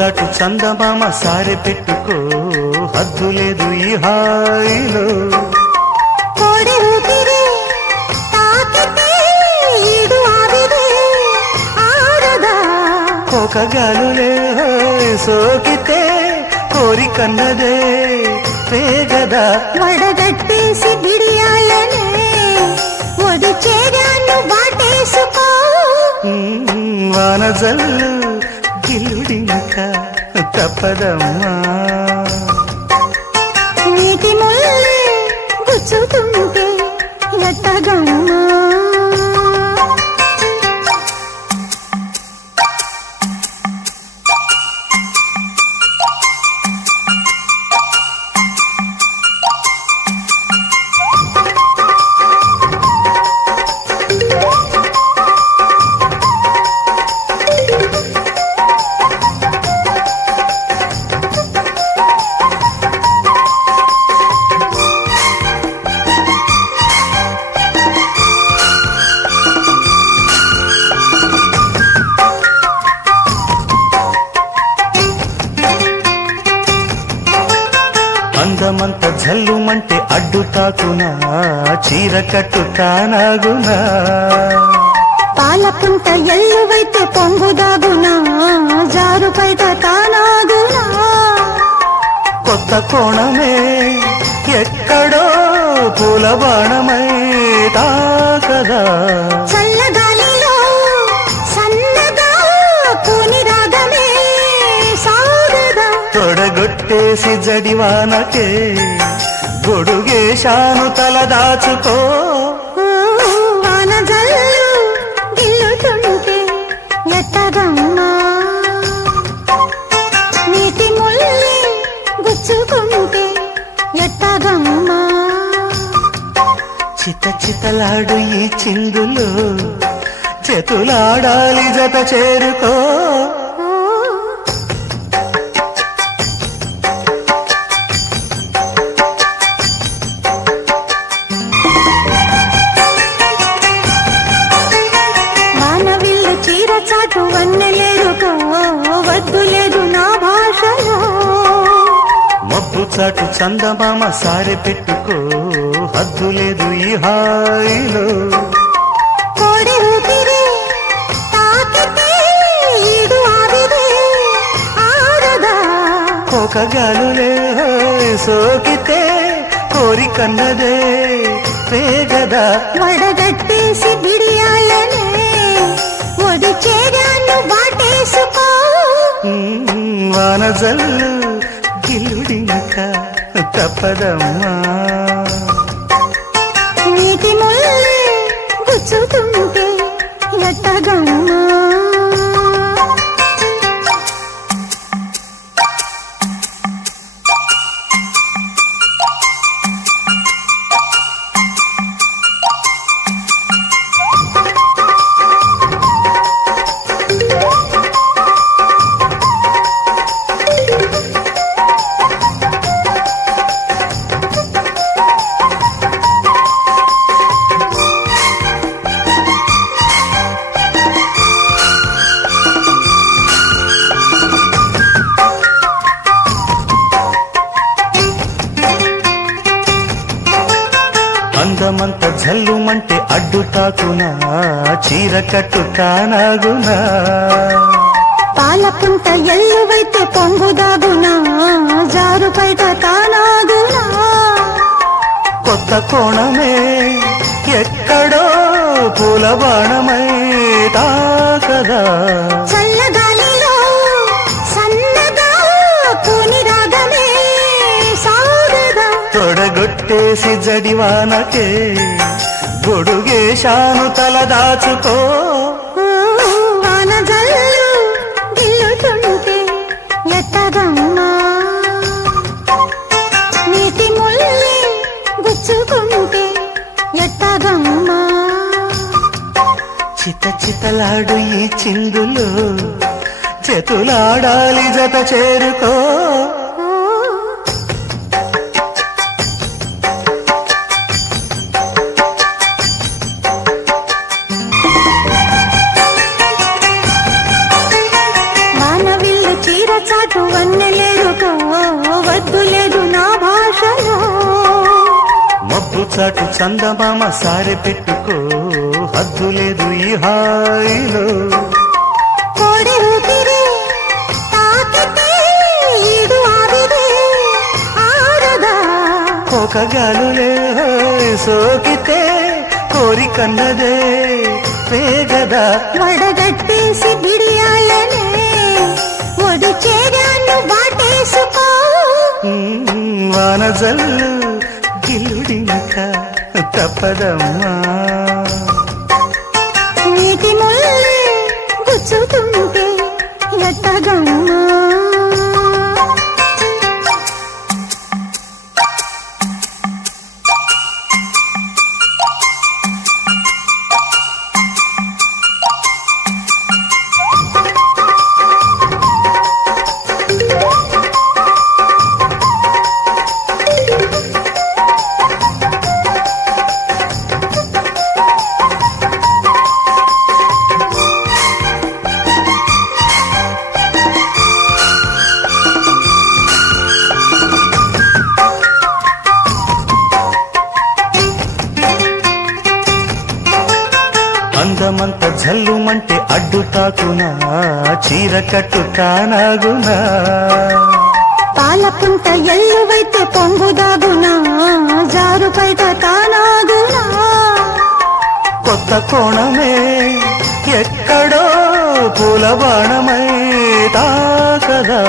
చాటు చందమామ సారె పెట్టుకో హద్దు లేదు ఈ హాయిలో కోడి ఊపిరి తాకితే ఈడు ఆవిరి ఆరదా కోకగాలులే సోకితే కోరికన్నదే వేగదా వడగట్టేసి బిడియాలనే ఒడి చేరాను వాటేసుకో వానజల్లు గిల్లుడినక తప్పదమ్మా నీటి ముల్లే గుచ్చుతుంటే ఎట్టగమ్మా అందమంత జల్లుమంటే అడ్డు తాకునా చీర కట్టు తానాగునా పాలపుంట ఎల్లువైతే పొంగుదాగునా జారు బయట తానాగునా కొత్త కోణమే ఎక్కడో పూల బాణమై తాకదా చల్లగాలిలో సన్నగా కూని రాగమే సాగదా తొడగొట్టేసి జడివానకే గొడుగేశాను తల దాచుకో వానజల్లు గిల్లుతుంటే ఎట్టగమ్మా నీటి ముల్లి గుచ్చుకుంటే ఎట్టగమ్మా చిత చితలాడు ఈ చిందులు చేతులాడాలి జత చేరుకో వానవిల్లు చీర చాటు వన్నెలేరుకో వద్దు లేదు నా భాషలో మబ్బు చాటు చందమామ సారె పెట్టుకో హద్దు లేదు ఈ హాయిలో కోడి ఊపిరి తాకితే ఈడు ఆవిరి ఆరదా కోకగాలులే సోకితే కోరికన్నదే వేగదా వడగట్టేసి బిడియాలనే ఒడి చేరాను వాటేసుకో వానజల్లు గిల్లుడినక తప్పదమ్మా నీటి ముల్లే గుచ్చుతుంటే ఎట్టగమ్మా అందమంత జల్లుమంటే అడ్డు తాకునా చీర కట్టు తానాగునా పాలపుంట ఎల్లువైతే పొంగుదాగునా జారు బయట తానాగునా కొత్త కోణమే ఎక్కడో పూల బాణమై తాకదా చల్లగాలిలో సన్నగా కూని రాగమే సాగదా తొడగొట్టేసి జడివానకే గొడుగేశాను తల దాచుకో వానజల్లు గిల్లుతుంటే ఎట్టగమ్మా నీటి ముల్లి గుచ్చుకుంటే ఎట్టగమ్మా చిత చితలాడు ఈ చిందులు చేతులాడాలి జత చేరుకో వానవిల్లు చీర హాయిలో మబ్బు చాటు చందమామ సారె పెట్టుకో హద్దు లేదు ఈ హాయిలో కోడి ఊపిరి తాకితే ఈడు ఆవిరే ఆరదా ఒక గాలులే సోకితే కోరికన్నదే పేగదా వడగట్టేసి బిడియాలనే ఒడి చేరాను వాటేసుకో వానజల్లు గిల్లుడినక తప్పదమ్మా నీటి ముల్లే గుచ్చుతుంటే ఎట్టగమ్మా అందమంత జల్లుమంటే అడ్డు తాకునా చీర కట్టు తానాగునా పాలపుంట ఎల్లువైతే పొంగుదాగునా జారు బయట తానాగునా కొత్త కోణమే ఎక్కడో పూల బాణమై తాకదా